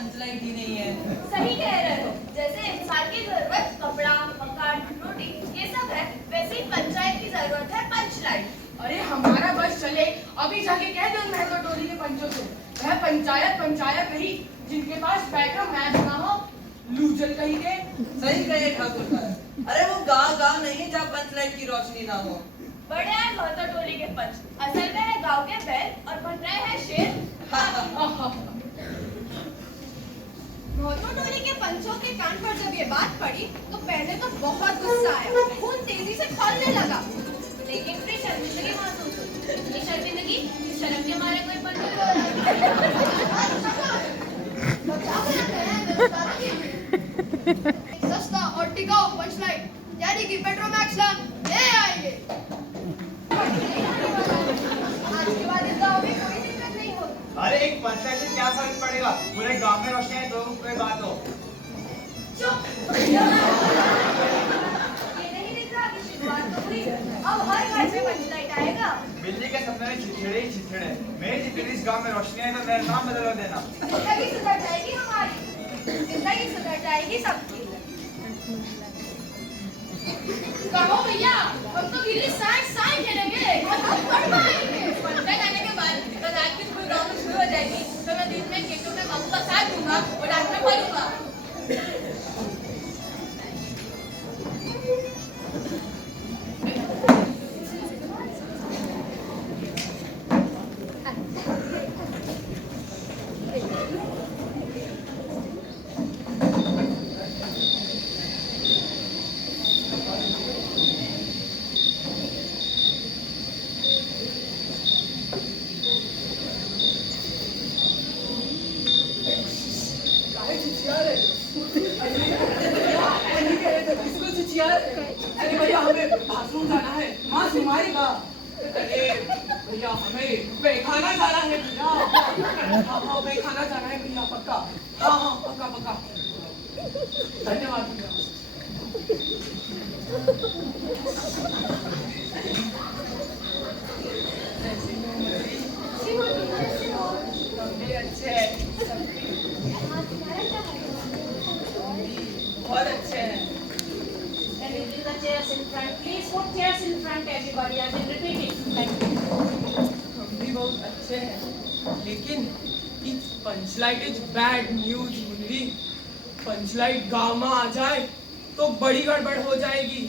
पंचलाइट ही नहीं है। सही कह रहे हो। जैसे इंसान की जरूरत कपड़ा, मकान, रोटी ये सब है, वैसे ही पंचायत की जरूरत है पंचलाइट। अरे हमारा बस चले, अभी जाके कह दो महतो टोली के पंचों से, वह पंचायत पंचायत नहीं, जिनके पास बैकअप मैच ना हो, लूजर कहीं के। सही कहे ठाकुर साहब। अरे वो गांव नहीं है जहाँ पंचलाइट की रोशनी ना हो। बड़े हैं महतो टोली के पंच, असल में है गांव के बैल और बन रहे हैं शेर। महतो टोली के पंचों के कान पर जब ये बात पड़ी तो पहले तो बहुत गुस्सा आया, खून तेजी से खौलने लगा, लेकिन फिर शर्मिंदगी महसूस हुई। ये शर्मिंदगी इस शर्म के मारे कोई पंच सस्ता और टिकाऊ पंचलाइट यानी कि पेट्रोमैक्स ले आएंगे। आज के बाद इस गाँव में कोई दिक्कत नहीं होगी। अरे एक पंचायत से क्या फर्क पड़ेगा, पूरे गांव में रोशनी है तो कोई बात हो। चुप। ये नहीं दिख रहा कि शुरुआत तो हुई, अब हर घर में पंचलाइट आएगा। बिल्ली के सपने में छिछड़े ही छिछड़े। मेरी जितनी इस गांव में रोशनी है तो मेरा नाम बदलवा देना। जिंदगी सुधर जाएगी हमारी, जिंदगी सुधर जाएगी सबकी। कहो भैया, हम तो गिल्ली साइड खेलेंगे और हम पढ़ पाएंगे। पंचायत आने के बाद बाजार की स्कूल गांव में शुरू हो जाएगी, तो मैं दिन में खेतों में बाबू का साथ दूंगा और रात में पढ़ूंगा। अरे भैया हमें बाथरूम जाना है, माँ सुमाएगा। अरे भैया हमें पैखाना जाना है भैया। हाँ पैखाना जाना है भैया, पक्का। हाँ पक्का पक्का। धन्यवाद भैया। अच्छे हैं, बहुत अच्छे हैं। Can you bring the chairs in front? Please put chairs in front, everybody. I will repeat it. Thank you. हम भी बहुत अच्छे हैं, लेकिन इस Panchlight is bad news Munni. Panchlight गांव में आ जाए तो बड़ी गड़बड़ हो जाएगी।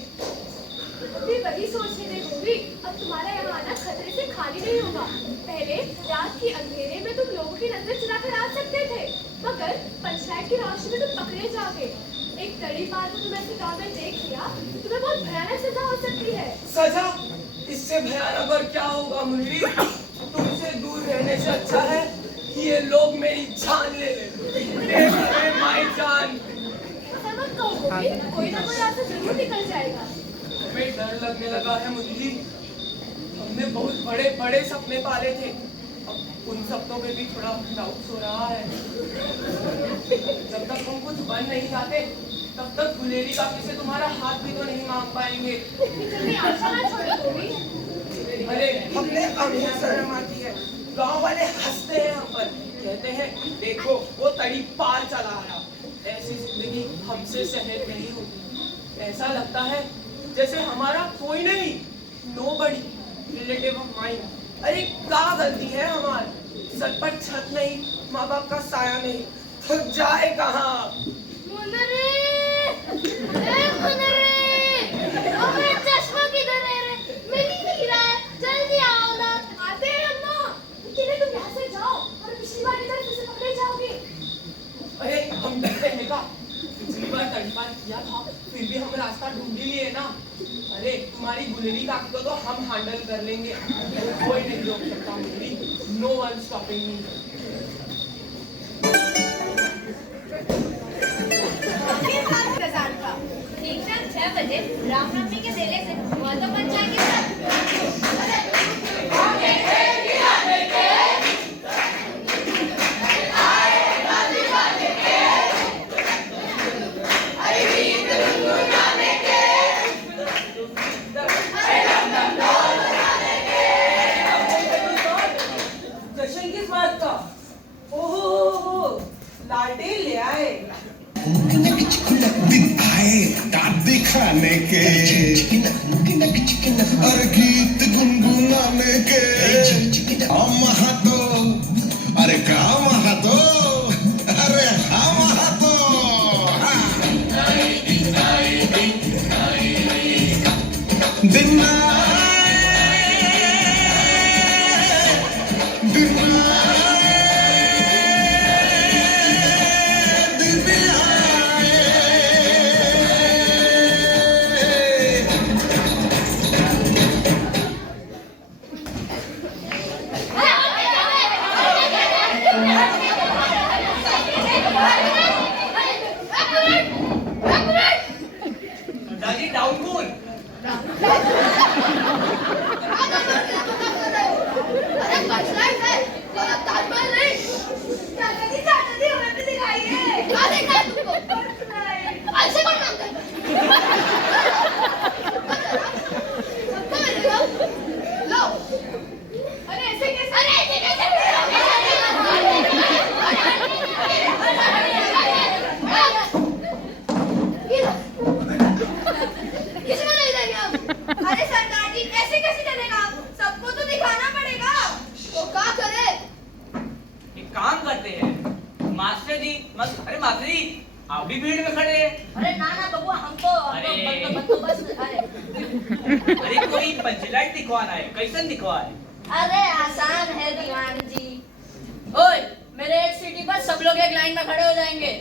भी वही सोचने में होगी, अब तुम्हारा यहाँ आना खतरे से खाली नहीं होगा। पहले रात के अंधेरे में तुम लोगों की नजर चुराकर आ सकते थे, मगर पंचलाइट की रोशनी में तुम पकड़े जाओगे। एक कड़ी बार में तुम ऐसे गाँव में देख लिया, तुम्हें बहुत भयानक सजा हो सकती है। सजा? इससे भयानक और क्या होगा मुन्नी? तुमसे दूर रहने से अच्छा है कि ये लोग मेरी जान ले ले माई जान। ऐसा मत कहो गोविंद, कोई ना कोई रास्ता जरूर निकल जाएगा। हमें डर लगने लगा है मुन्नी। हमने बहुत बड़े बड़े सपने पाले थे, अब उन सपनों में भी थोड़ा डाउट हो रहा है। जब तक हम कुछ बन नहीं जाते तब तक गुलेरी काकी से तुम्हारा हाथ भी तो नहीं मांग पाएंगे। जल्दी आशा ना छोड़ो गोविंद। अरे हमने अभी शर्म आती है, गांव वाले हंसते हैं हम पर, कहते हैं देखो वो तड़ी पार चला आया। ऐसी जिंदगी हमसे सहन नहीं होती। ऐसा लगता है जैसे हमारा कोई नहीं, नोबडी रिलेटिव ऑफ माइन। अरे क्या गलती है हमारी? सर पर छत नहीं, माँ बाप का साया नहीं, तो जाए कहाँ? मुन्नरे, मेरा चश्मा किधर है रे? मिल ही नहीं रहा है, जल्दी आओ ना। आते हैं हम ना। अकेले तुम यहाँ से जाओ और पिछली बार इधर फिर से पकड़े जाओगे। अरे हम डरते हैं का? पिछली बार तड़ीपार किया था, फिर भी हम रास्ता ढूंढ ही लिए ना। अरे तुम्हारी गुलेरी काकी को तो हम हैंडल कर लेंगे, कोई नहीं रोक सकता मुझे। No one stopping me. ठीक शाम 6 बजे रामनवमी के मेले से महतो पंचायत के साथ जश्न किस बात का? खाने के और गीत गुनगुनाने के हम हाथो अरे काम हाथो अरे हम हाथो दिन दादी डाउन कूल अरे पंचलाइन है और अब ताजमहल नहीं चाचा जी हमें भी दिखाइए क्या देखना है तुमको ऐसे कौन मांगता है सबको मिलेगा लो अरे ऐसे कैसे किसी को नहीं देंगे हम अरे सरदार जी ऐसे कैसे चलेगा सबको तो दिखाना पड़ेगा तो क्या करे एक काम करते हैं मास्टर जी अरे मास्टर जी आप भी भीड़ में खड़े हैं अरे ना ना बबुआ हम तो बस अरे कोई पंचलाइट दिखवाना है कैसन दिखवाए अरे आसान है दीवान जी ओए मेरे एक सीटी पर सब लोग एक लाइन में खड़े हो जाएंगे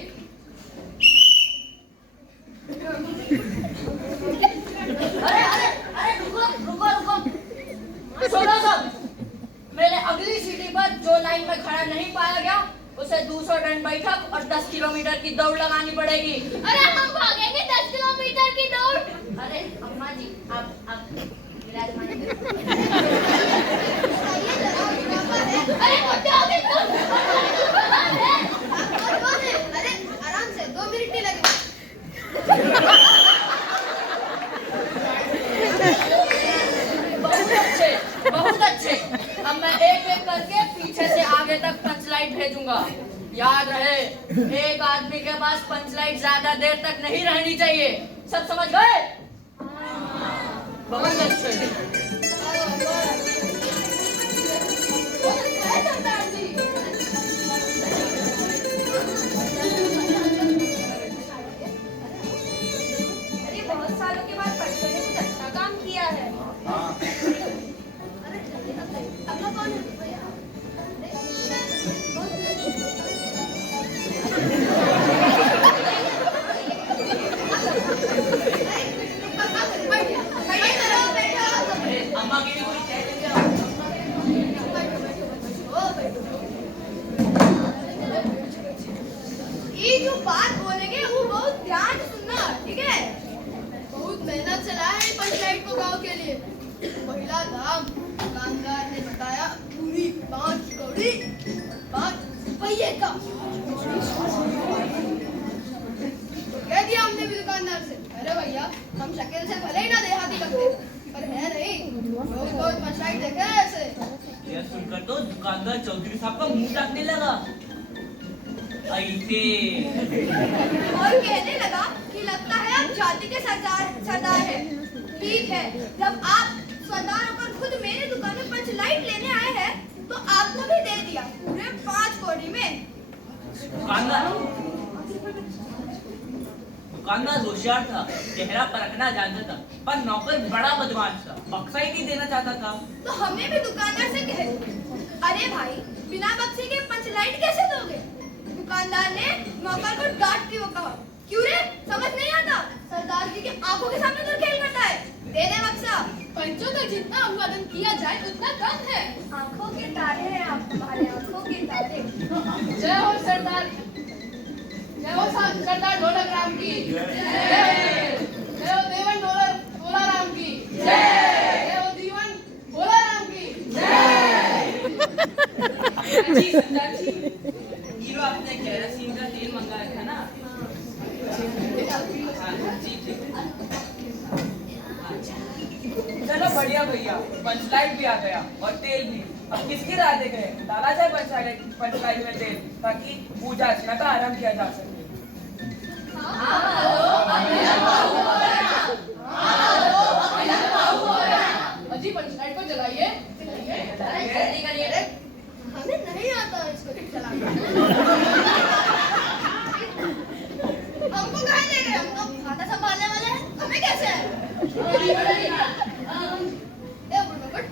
अरे अरे अरे रुको रुको रुको सुनो सब मेरे अगली सीटी पर जो लाइन में खड़ा नहीं पाया गया उसे 200 टन बैठक और 10 किलोमीटर की दौड़ लगानी पड़ेगी अरे हम भागेंगे 10 किलोमीटर की दौड़। अरे अम्मा जी आप विराजमान अरे मोटे हो गए तुम। अरे आराम से 2 मिनट नहीं लगेंगे बहुत अच्छे अब मैं एक एक करके पीछे से आगे तक पंचलाइट भेजूंगा याद रहे एक आदमी के पास पंचलाइट ज्यादा देर तक नहीं रहनी चाहिए सब समझ गए बहुत अच्छे सरदार जी अरे बहुत सालों के बाद पंचों ने कुछ अच्छा काम किया है अपना कौन है अम्मा की भी कोई चाय लेके आओ ये जो बात बोलेंगे वो बहुत ध्यान से सुनना ठीक है बहुत मेहनत से लाए हैं पंचायत को गांव के लिए पहला दाम दुकानदार ने बताया पूरी 5 कौड़ी 5 रुपये का तो कह दिया हमने भी दुकानदार से अरे भैया हम शक्ल से भले ही ना देहाती लगते पर है नहीं रोज पंचायत देखे ऐसे यह सुनकर तो दुकानदार चौधरी साहब का मुंह ताकने लगा ऐसे और कहने लगा कि लगता है आप जाति के सरदार हैं ठीक है जब आप सरदार होकर खुद मेरे दुकान में पंचलाइट लेने आए हैं तो आपको भी दे दिया पूरे 5 कौड़ी में दुकानदार होशियार था चेहरा परखना जानता था पर नौकर बड़ा बदमाश था बक्सा ही नहीं देना चाहता था तो हमने भी दुकानदार से कह दिया अरे भाई बिना बक्से के पंचलाइट कैसे दोगे दुकानदार ने नौकर को डांट के वो कहा क्यों रे समझ नहीं आता सरदार जी की आंखों के सामने तो खेल करता है दे दे बक्सा पंचों का जितना अभिवादन किया जाए उतना कम है। आंखों के तारे हैं आप हमारे आंखों के तारे जय हो सरदार ढोलक राम की जय हो देवन भोला राम की जय हो दीवन भोला राम की जी सरदार जी ये लो आपने केरोसिन का तेल मंगाया था ना हाँ, जी जी चलो बढ़िया भैया पंचलाइट भी आ गया और तेल भी अब किसकी राह दे गए डाला जाए पंचलाइट में तेल ताकि पूजा अर्चना का आराम किया जा सके हमको कहाँ ले गए? हम तो खाता संभालने वाले हैं, हमें कैसे है? ए, बुढ़बक।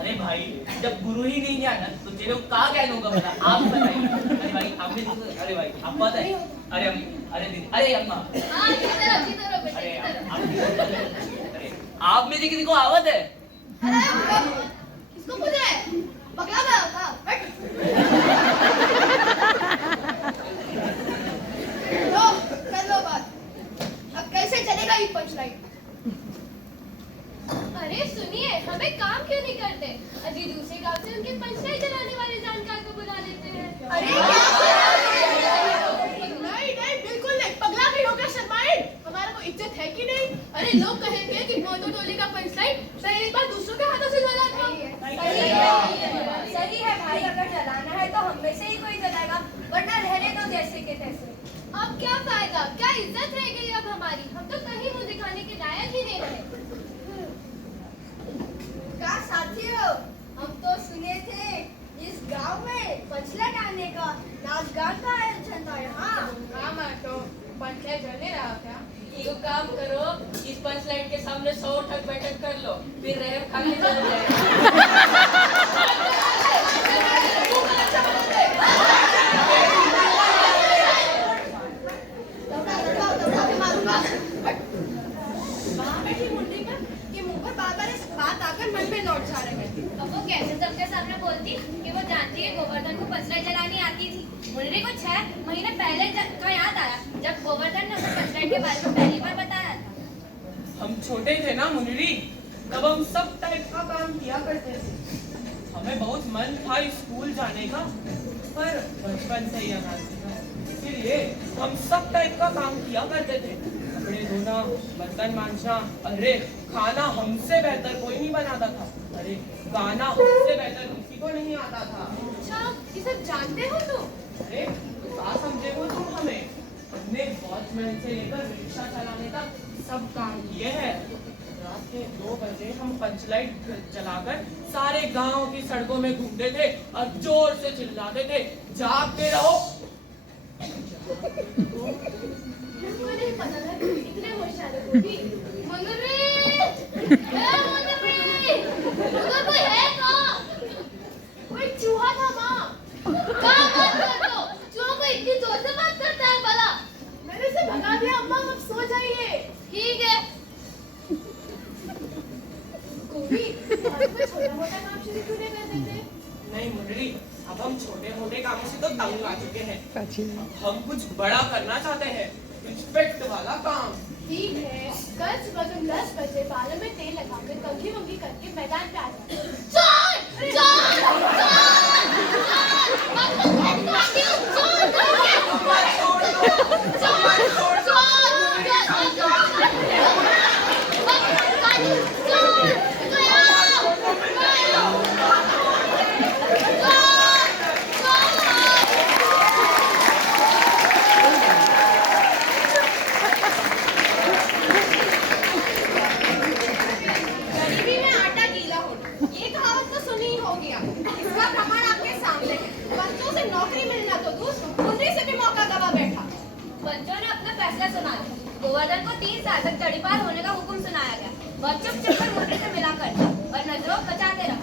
अरे भाई जब गुरु ही नहीं जाना तो तेरे को कहाँ ज्ञान होगा बता आप बताइए। अरे भाई आपने अरे भाई आप बताए अरे अरे दीदी अरे अम्मा हाँ, की तरह बेटे, अरे की तरह। अरे आप में से किसी को आवत है? अरे बुढ़बक, किसको पूछे? पगला मैं था, बैठ। लो, कर लो बात। अब कैसे चलेगा ये पंचलाइन? अरे सुनिए, हमें काम क्यों नहीं करते? अजी दूसरे गांव से उनके पंचायत चलाने वाले जानकार को बुला लेते हैं। अरे क्या? नहीं नहीं बिल्कुल नहीं, पगला भी होगा शर्माइल। हमारा को इज्जत है कि नहीं? अरे लोग कहेंगे कि मोटो टोली का पंचलाइन पहली बार दूसरों के हाथों से चला था। सही है भाई, अगर जलाना है तो हम में से ही कोई जलाएगा, वरना रहने दो जैसे के तैसे। अब क्या फायदा? क्या इज्जत रह गई अब हमारी? हम तो कहीं मुंह दिखाने के लायक ही नहीं रहे। क्या साथियों, हम तो सुने थे इस गांव में पंचलाइन आने का नाच गान का आयोजन था यहाँ। हाँ मैं तो पंचलाइन जलने रहा क्या? एक काम करो इस पंचलाइन के सामने 100 उठक बैठक कर लो फिर रहम खाने चल जाएगा। दौड़ा के मारूंगा। वहाँ बैठी मुंडी पर कि मुंह पर बार-बार इस बात आकर मन में लौट जा रहे हैं। अब वो कैसे सबके सामने बोलती कि वो जानती है गोवर्धन को पंचलाइन जलानी आती थी। मुन्नी को 6 महीने पहले का याद आया जब गोवर्धन ने उसे पंचलाइन के बारे में पहली बार बताया था। हम छोटे थे ना मुनिरी, तब हम सब टाइप का काम किया करते थे। हमें बहुत मन था स्कूल जाने का, पर बचपन से ही अनाथ था, इसीलिए हम सब टाइप का काम किया करते थे। कपड़े धोना, बर्तन मांजना, अरे खाना हमसे बेहतर कोई नहीं बनाता था। अरे गाना हमसे बेहतर किसी को नहीं आता था। अच्छा, ये सब जानते हो तुम? अरे क्या समझे हो तुम हमें? हमने वॉचमैन से लेकर रिक्शा चलाने तक सब काम किए हैं। रात के 2 बजे हम पंचलाइट जलाकर सारे गांव की सड़कों में घूमते थे और जोर से चिल्लाते थे, जागते रहो। हमको नहीं पता था कि इतने होशियार हो भी। मुन्नी! ए मुन्नी! उधर कोई है कहाँ? कोई चूहा था माँ। कहाँ बात करते हो? चूहों को इतनी जोर से बात करता है भला? मैंने उसे भगा दिया। अम्मा अब सो जाइए। ठीक है। गोभी, तुम्हारे कोई छोटा-मोटा काम शुरू क्यों नहीं कर देते? नहीं मुंडरी, अब हम छोटे मोटे कामों से तो तंग आ चुके हैं। हम कुछ बड़ा करना चाहते हैं, रिस्पेक्ट वाला काम। ठीक है, कल सुबह तुम 10 बजे बालों में तेल लगाकर कंघी-वंघी करके मैदान पे आ जाओ। चोर! चोर! गरीबी में आटा गीला होना, ये कहावत तो सुनी ही होगी आप। इसका प्रमाण आपके सामने है। बच्चों से नौकरी मिलना तो दूर, मुंडी से भी मौका गवा बैठा। बच्चों ने अपना फैसला सुनाया। गोवर्धन को 3 साल तक तड़ी पार होने का हुक्म सुनाया गया। वह चुप-चुप कर मुन्नी से मिला करता और नजरों बचाते रहा।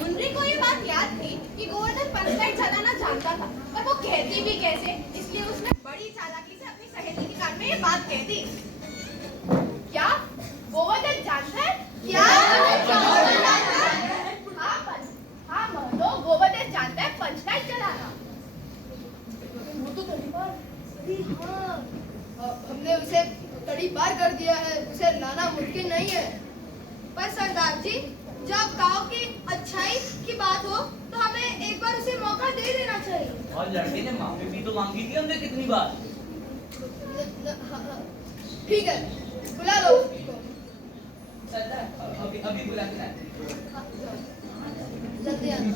मुन्नी को ये बात याद थी कि गोवर्धन पंचलाइन जलाना जानता था, पर वो कहती भी कैसे, इसलिए उसने बड़ी चालाकी से अपनी सहेली के कान में ये बात कह दी। क्या गोवर्धन जानता है? क्या गोवर्धन जानता है? हाँ मर्दो, गोवर्धन जानता है पंचलाइन जलाना। वो तो तड़ी पार। अरे हाँ, हमने उसे तड़ी पार कर दिया है, उसे लाना मुमकिन नहीं है। पर सरदार जी, जब गांव की अच्छाई की बात हो तो हमें एक बार उसे मौका दे देना चाहिए। और लड़के ने माफी भी तो मांगी थी हमने कितनी बार। हाँ, ठीक है, बुला लो उसको। सरदार अभी बुला के लाते हैं। हाँ, जाओ। जल्दी आना।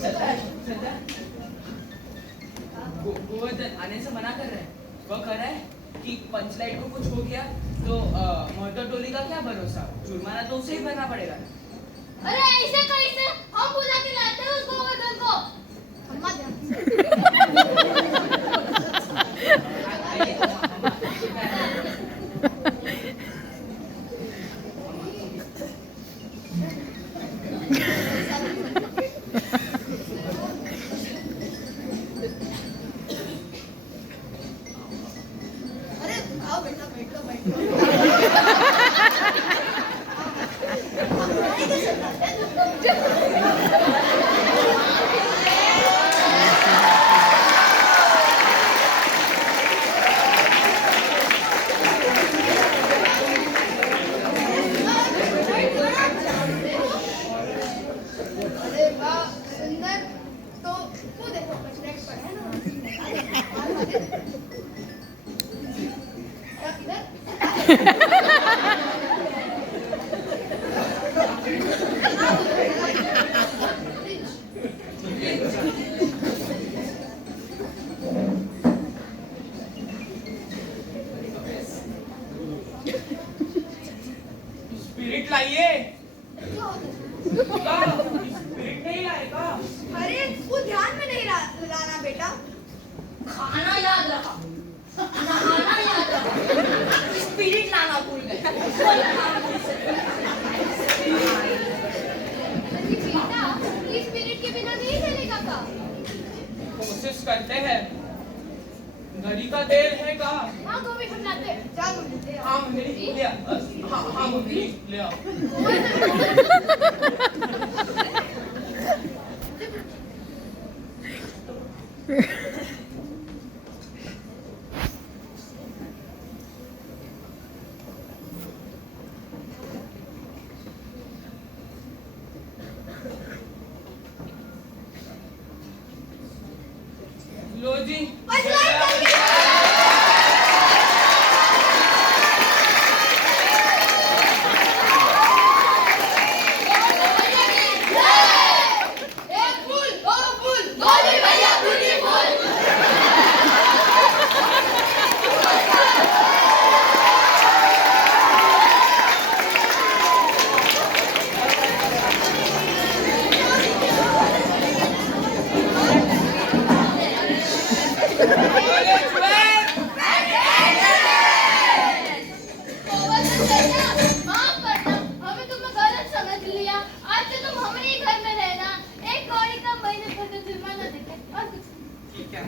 सरदार गोवर्धन आने से मना कर रहे हैं। वह कह रहा है कि पंचलाइट को कुछ हो गया तो मोटर टोली का क्या भरोसा, जुर्माना तो उसे ही भरना पड़ेगा। अरे ऐसे कैसे, हम बुला के लाते हैं उस गोवर्धन को। अम्मा ध्यान आइए, अम्मा। अरे आओ बेटा, बैठो बैठो। नहीं कर सकता। अरे वाह सुंदर, तो वो देखो पंचलाइट पर है ना। स्पिरिट लाइए। क्या? स्पिरिट नहीं लाएगा? अरे वो ध्यान में नहीं लाना बेटा। खाना याद रखा, नहाना याद रखा, स्पिरिट लाना भूल गए। बेटा, ये स्पिरिट के बिना नहीं चलेगा का? कोशिश करते हैं। घड़ी का देर है का? हाँ गोविंद, हम लाते हैं। जा मुझे हाँ मंगली ले आ। हाँ मंगली ले आ। लो जी। एक फूल, दो फूल, गोली भैया ब्यूटीफुल। गोवर्धन भैया, माफ करना, हमें तुम्हें गलत समझ लिया। आज से तुम हमारे ही घर में रहना। एक कौड़ी का महीने भर का जुर्माना देते और कुछ ठीक है।